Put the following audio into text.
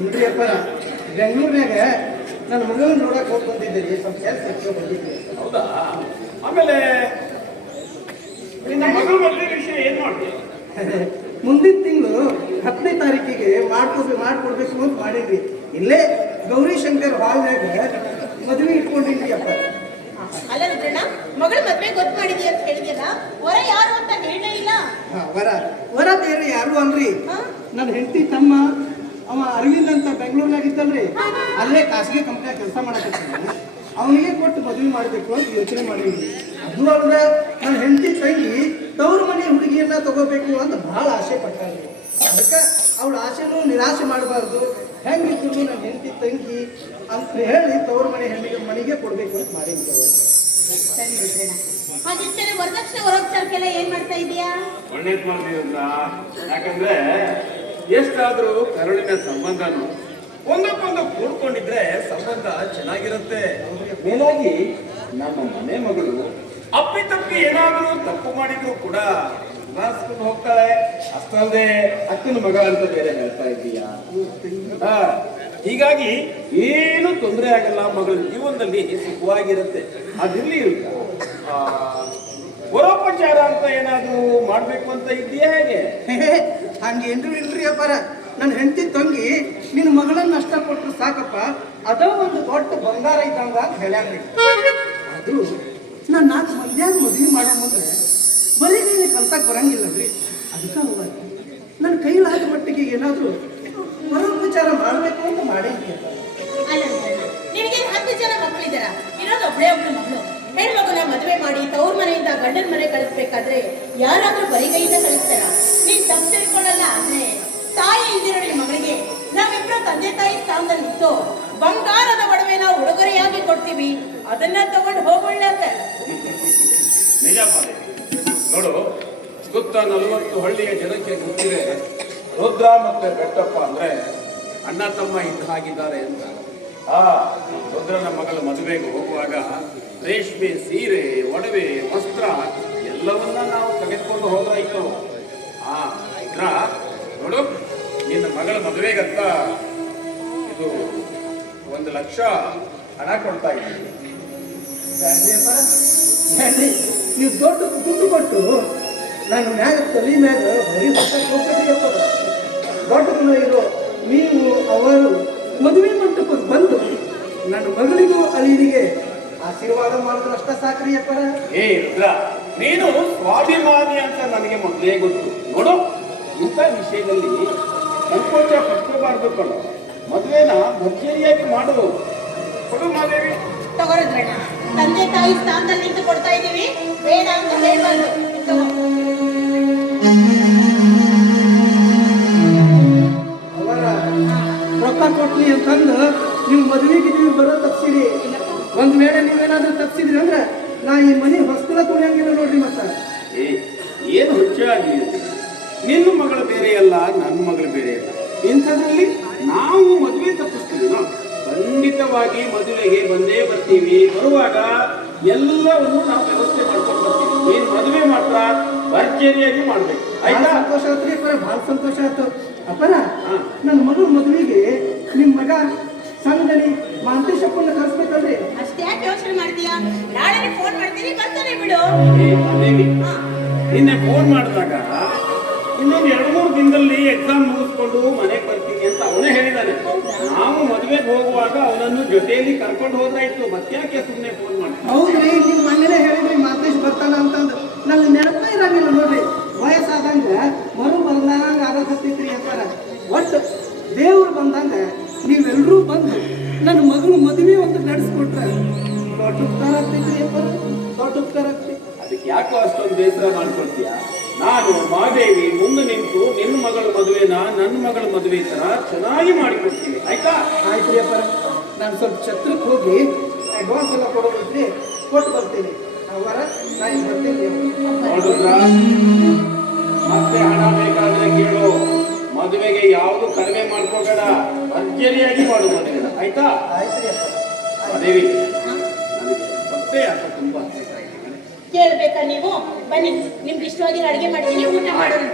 ಇಲ್ರಿ ಅಪ್ಪ, ಬೆಂಗಳೂರಿನಾಗ ನನ್ನ ಮಗಳನ್ನ ನೋಡಕ್ ಹೋಗಿ ಬಂದಿದ್ದೀರಿ, ಸ್ವಲ್ಪ ಕೆಲಸ ಬಂದಿದ್ರಿ. ಹೌದಾ? ಆಮೇಲೆ ನಿನ್ನ ಮಗಳ ಮದುವೆ ವಿಷಯ ಏನ್ ಮಾಡ್ತೀಯ? ಮುಂದಿನ ತಿಂಗಳು 10ನೇ ತಾರೀಕಿಗೆ ಮಾಡ್ಕೊಡ್ಬೇಕು ಅಂತ ಮಾಡಿದ್ರಿ. ಇಲ್ಲೇ ಗೌರಿಶಂಕರ್ ಹಾಲ್ನಾಗ ಮದುವೆ ಇಟ್ಕೊಂಡಿದ್ರಿ ಅಪ್ಪ. ಅಲ್ಲ ರುದ್ರಣ್ಣ, ಮಗಳ ಮದ್ವೆ ಗೊತ್ತು ಮಾಡಿದ್ರಿ ಅಂತ ಹೇಳಿದ್ಯಲ್ಲ, ವರ ಯಾರು ಅಂತ ಹೇಳೇ ಇಲ್ಲ. ವರ ಬೇರೆ ಯಾರು ಅಲ್ರಿ, ನನ್ನ ಹೆಂಡತಿ ತಮ್ಮ. ಅವ ಅರವಿಂದ್ ಅಂತ ಬೆಂಗಳೂರಿನಾಗ ಇದ್ದಲ್ರಿ, ಅಲ್ಲೇ ಖಾಸಗಿ ಕಂಪ್ನಿಯಾಗ ಕೆಲಸ ಮಾಡಕತ್ತೀನಿ. ಅವನಿಗೆ ಕೊಟ್ಟು ಮದುವೆ ಮಾಡಬೇಕು ಅಂತ ಯೋಚನೆ ಮಾಡಿದ್ವಿ. ಅದು ಅಲ್ಲ, ನನ್ನ ಹೆಂಡತಿ ತಂಗಿ ತವ್ರ ಮನೆ ಹುಡುಗಿಯನ್ನ ತಗೋಬೇಕು ಅಂತ ಬಹಳ ಆಸೆ ಪಟ್ಟಾಳ್ರಿ. ಅದಕ್ಕೆ ಅವಳ ಆಸೆನೂ ನಿರಾಶೆ ಮಾಡಬಾರ್ದು, ಹೆಂಗಿದ್ರು ನನ್ನ ಹೆಂಡತಿ ತಂಗಿ ಅಂತ ಹೇಳಿ ತವ್ರ ಮನೆಗೆ ಕೊಡ್ಬೇಕು ಅಂತ ಮಾಡಿದ್ವಿ. ಸರಿ ರುದ್ರಣ್ಣ, ಹಾಗಿದ್ದರೆ ವರದಕ್ಷಿಣೆ ಹೊರೋಪಚಾರಕ್ಕೆಲ್ಲ ಏನ್ ಮಾಡ್ತಾ ಇದೀಯಾ? ಒಳ್ಳೇದ್ ಮಾಡ್ತೀವಿ ಅಂತ. ಯಾಕಂದ್ರೆ ಎಷ್ಟಾದ್ರೂ ಕರುಳಿನ ಸಂಬಂಧನು ಒಂದಕ್ಕೊಂದು ಕೂಡ್ಕೊಂಡಿದ್ರೆ ಸಂಬಂಧ ಚೆನ್ನಾಗಿರುತ್ತೆ. ಮೇಲಾಗಿ ನಮ್ಮ ಮನೆ ಮಗಳು ಅಪ್ಪಿತಪ್ಪಿ ಏನಾದರೂ ತಪ್ಪು ಮಾಡಿದ್ರು ಕೂಡ ಸುಧಾರಿಸ್ಕೊಂಡು ಹೋಗ್ತಾಳೆ. ಅಷ್ಟಲ್ಲದೆ ಅಕ್ಕನ ಮಗ ಅಂತ ಬೇರೆ ಹೇಳ್ತಾ ಇದ್ದೀಯಾ. ಹೀಗಾಗಿ ಏನು ತೊಂದರೆ ಆಗಲ್ಲ, ಮಗಳ ಜೀವನದಲ್ಲಿ ಸುಖವಾಗಿರುತ್ತೆ. ಅದಿರ್ಲಿ ವರೋಪಚಾರ ಅಂತ ಏನಾದ್ರೂ ಮಾಡ್ಬೇಕು ಅಂತ ಇದೆಯಾ ಹೇಗೆ? ಹಂಗೇನ್ರು ಇಲ್ರಿ ಅಪ್ಪಾರ, ನನ್ನ ಹೆಂಡತಿ ತಂಗಿ ನಿನ್ನ ಮಗಳನ್ನ ಅಷ್ಟ ಕೊಟ್ಟರು ಸಾಕಪ್ಪ, ಅದ ಒಂದು ದೊಡ್ಡ ಬಂಗಾರ ಇದ್ದಂಗ ಅಂತ ಹೇಳ್ಯಾನ್ರಿ. ಅದು ನಾನು 4 ಮಂದಿಯಾಗ ಮದುವೆ ಮಾಡೋ ಮುಂದೆ ಬರೀ ನೀನು ಕಲ್ತಾಕ್ ಬರಂಗಿಲ್ಲಲ್ರಿ. ಅದಕ್ಕೆ ನನ್ನ ಕೈಲಾದ ಮಟ್ಟಿಗೆ ಏನಾದ್ರು ವರೋಪಚಾರ ಮಾಡಬೇಕು ಅಂತ ಮಾಡೇನ್ರಿ. ಅಲ್ಲ ರುದ್ರಣ್ಣ, ನಿನಗೆ 10 ಜನ ಮಕ್ಕಳಿದ್ದಾರ, ಇರೋದು ಒಬ್ಬಳೇ ಒಬ್ಳು ಮಗಳು. ಹೆಣ್ಮಗುನ ಮದುವೆ ಮಾಡಿ ತವ್ರ ಮನೆಯಿಂದ ಗಂಡನ ಮನೆ ಕಳಿಸ್ಬೇಕಾದ್ರೆ ಯಾರಾದ್ರೂ ಬರಿಗೈಯಿಂದ ಕಳಿಸ್ತಾರ? ನೀನ್ ತಪ್ಪು ತಿಳ್ಕೊಳ್ಳಲ್ಲ. ಅಂದ್ರೆ ತಾಯಿ ಇಲ್ದಿರೋ ನಿನ್ ಮಗಳಿಗೆ ನಾವಿಬ್ರು ತಂದೆ ತಾಯಿ ಸ್ಥಾನದಲ್ಲಿ ಇತ್ತು ಬಂಗಾರದ ಒಡವೆನ ಉಡುಗೊರೆಯಾಗಿ ಕೊಡ್ತೀವಿ, ಅದನ್ನ ತಗೊಂಡು ಹೋಗೊಳ್ಳ. ನಿಜ ಮಾಡಿ ನೋಡು, ಸುತ್ತ 40 ಹಳ್ಳಿಯ ಜನಕ್ಕೆ ಗೊತ್ತಿದೆ ರುದ್ರ ಮತ್ತೆ ಬೆಟ್ಟಪ್ಪ ಅಂದ್ರೆ ಅಣ್ಣ ತಮ್ಮ ಇದ್ದ ಹಾಗಿದ್ದಾರೆ ಅಂತ. ಆ ರುದ್ರನ ಮಗಳ ಮದುವೆಗೆ ಹೋಗುವಾಗ ರೇಷ್ಮೆ ಸೀರೆ, ಒಡವೆ, ವಸ್ತ್ರ ಎಲ್ಲವನ್ನ ನಾವು ತೆಗೆದುಕೊಂಡು ಹೋದ್ರಾಯ್ತು. ನೋಡು, ನಿನ್ನ ಮಗಳ ಮದುವೆಗಂತ ಇದು 1 ಲಕ್ಷ ಹಣ ಕೊಡ್ತಾ ಇದ್ದೀನಿ. ನೀವು ದೊಡ್ಡ ದುಡ್ಡು ಕೊಟ್ಟು ನಾನು ಮ್ಯಾಗ ತಲೆ ಮ್ಯಾಗ ಹೊರಿ ಹೋಗ್ಬೇಕ್ರಿ ಅಪ್ಪ. ದೊಡ್ಡ ಗುಣ ಇರೋ ನೀವು ಅವರು ಮದುವೆ ಮಂಟಪಕ್ಕೆ ಬಂದು ನನ್ನ ಮಗಳಿಗೂ ಅಳಿನಿಗೆ ಆಶೀರ್ವಾದ ಮಾಡಿದ್ರೆ ಅಷ್ಟ ಸಾಕ್ರಿ ಅಪ್ಪ. ರುದ್ರ, ನೀನು ಸ್ವಾಭಿಮಾನಿ ಅಂತ ನನಗೆ ಮೊದಲೇ ಗೊತ್ತು. ನೋಡು, ಇಂಥ ವಿಷಯದಲ್ಲಿ ಸಂಕೋಚ ಪಟ್ಕೋಬಾರ್ದು ಕಣೋ. ಮದುವೆನ ಭರ್ಜರಿಯಾಗಿ ಮಾಡು. ಕೊಡು ಮಾದೇವಿ. ತಗೋರದ್ರಣ್ಣ, ತಂದೆ ತಾಯಿ ಸ್ಥಾನದಲ್ಲಿ ನಿಂತು ಕೊಡ್ತಾ ಇದೀವಿ, ಬೇಡ ಅಂತ ಹೇಳ್ಬಾರ್ದು. ಅವರ ರೊಕ್ಕ ಕೊಟ್ಲಿ ಅಂತಂದು ನೀವು ಮದುವೆಗೆ ನೀವು ಬರೋ ತಪ್ಸಿರಿ. ಒಂದ್ ವೇಳೆ ನೀವೇನಾದ್ರೂ ತಪ್ಸಿದ್ರಿ ಅಂದ್ರೆ ನಾ ಈ ಮನೆ ಹೊಸಲ ತುಳಿಯಂಗಿಲ್ಲ ನೋಡ್ರಿ. ಮತ್ತ ಏನು ಹುಚ್ಚಾಗಿ, ನಿನ್ನ ಮಗಳು ಬೇರೆ ಅಲ್ಲ, ನನ್ನ ಮಗಳು ಬೇರೆ ಅಲ್ಲ. ಇಂಥದ್ರಲ್ಲಿ ನಾವು ಮದುವೆ ತಪ್ಪಿಸ್ತೀವಿ. ಖಂಡಿತವಾಗಿ ಮದುವೆಗೆ ಬಂದೇ ಬರ್ತೀವಿ. ಬರುವಾಗ ಎಲ್ಲವನ್ನು ನಾವು ವ್ಯವಸ್ಥೆ ಮಾಡ್ಕೊಂಡು ಬರ್ತೀವಿ. ನೀನು ಮದುವೆ ಮಾತ್ರ ಭರ್ಜರಿಯಾಗಿ ಮಾಡ್ಬೇಕು, ಆಯ್ತಾ? ಸಂತೋಷ ಆತ್ರಿ ಅಪ್ಪರ, ಭಾಳ ಸಂತೋಷ ಆಯ್ತು ಅಪ್ಪರ. ನನ್ನ ಮಗಳು ಮದುವೆಗೆ ನಿಮ್ ಮಗ ಸಂಘದಲ್ಲಿ ಮಾಂತೇಶಪ್ಪನ್ನ ಕಳಿಸ್ಬೇಕಲ್ರಿ? ಅಷ್ಟ್ಯಾಕೆ ಯೋಚನೆ ಮಾಡ್ತೀಯಾ? ನಾಳೆ ಫೋನ್ ಮಾಡ್ತೀನಿ, ಬರ್ತಾನೆ ಬಿಡು. ನಿನ್ನೆ ಫೋನ್ ಮಾಡಿದಾಗ ಇನ್ನೊಂದು 2-3 ದಿನದಲ್ಲಿ ಎಕ್ಸಾಮ್ ಮುಗಿಸ್ಕೊಂಡು ಮನೆಗೆ ಬರ್ತೀನಿ ಅಂತ ಅವನೇ ಹೇಳಿದ್ದಾನೆ. ನಾವು ಮದುವೆಗೆ ಹೋಗುವಾಗ ಅವನನ್ನು ಜೊತೆಯಲ್ಲಿ ಕರ್ಕೊಂಡು ಹೋದ್ರಾಯ್ತು, ಮತ್ತ್ಯಾಕೆ ಸುಮ್ಮನೆ ಫೋನ್ ಮಾಡಿ? ಹೌದ್ರಿ, ನೀವು ಮನೇಲೆ ಹೇಳಿದ್ರಿ ಮಾತೇಶ್ ಬರ್ತಾನ ಅಂತಂದು. ನನ್ನ ನೆನಪೇ ಇರಂಗಿಲ್ಲ ನೋಡ್ರಿ. ವಯಸ್ಸಾದಂಗ ಮರು ಬಂದಂಗ ಆಗತ್ತಿತ್ರಿ ಅಂತಾರ. ಒಟ್ಟು ದೇವ್ರು ಬಂದಂಗ ನೀವೆಲ್ಲರೂ ಬಂದು ನನ್ನ ಮಗಳು ಮದುವೆ ಒಂದು ನಡೆಸ್ಕೊಟ್ರೆ ದೊಡ್ಡ ಉಪಕಾರ ಆಗ್ತೈತ್ರಿ ಅಪ್ಪ, ದೊಡ್ಡ ಉಪಕಾರ ಆಗ್ತೈತಿ. ಅದಕ್ಕೆ ಯಾಕೋ ಅಷ್ಟೊಂದು ಬೇಸರ ಮಾಡ್ಕೊಳ್ತೀಯ? ನಾನು ಮಾದೇವಿ ಮುಂದೆ ನಿಂತು ನಿನ್ನ ಮಗಳ ಮದುವೆನ ನನ್ನ ಮಗಳ ಮದುವೆ ತರ ಚೆನ್ನಾಗಿ ಮಾಡಿಕೊಡ್ತೀವಿ, ಆಯ್ತಾ? ಆಯ್ತ್ರಿ ಅಪ್ಪ, ನಾನು ಸ್ವಲ್ಪ ಛತ್ರಕ್ಕೆ ಹೋಗಿ ಅಡ್ವಾನ್ಸ್ ಎಲ್ಲ ಕೊಡೋದಿದ್ರಿ ಕೊಟ್ಟು ಬರ್ತೀನಿ. ಅವರ ನಾನು ಬರ್ತೀನಿ. ನೋಡಿದ್ರ, ಮತ್ತೆ ಹಣ ಬೇಕಾದ್ರೆ ಕೇಳು. ಮದುವೆಗೆ ಯಾವುದು ಕಡಿಮೆ ಮಾಡ್ಕೋಬೇಡ, ಭರ್ಜರಿಯಾಗಿ ಮಾಡು ಮದುವೆನ, ಆಯ್ತಾ? ಆಯ್ತ್ರಿ ಅಪ್ಪ. ಮಾದೇವಿ, ನನಗೆ ಮತ್ತೆ ಯಾಕೆ ತುಂಬಾ ಕೇಳ್ಬೇಕಾ ನೀವು? ಬನ್ನಿ, ನಿಮ್ಗೆ ಇಷ್ಟವಾಗಿ ಅಡುಗೆ ಮಾಡಿದ್ದೀನಿ, ಊಟ ಮಾಡೋಣ.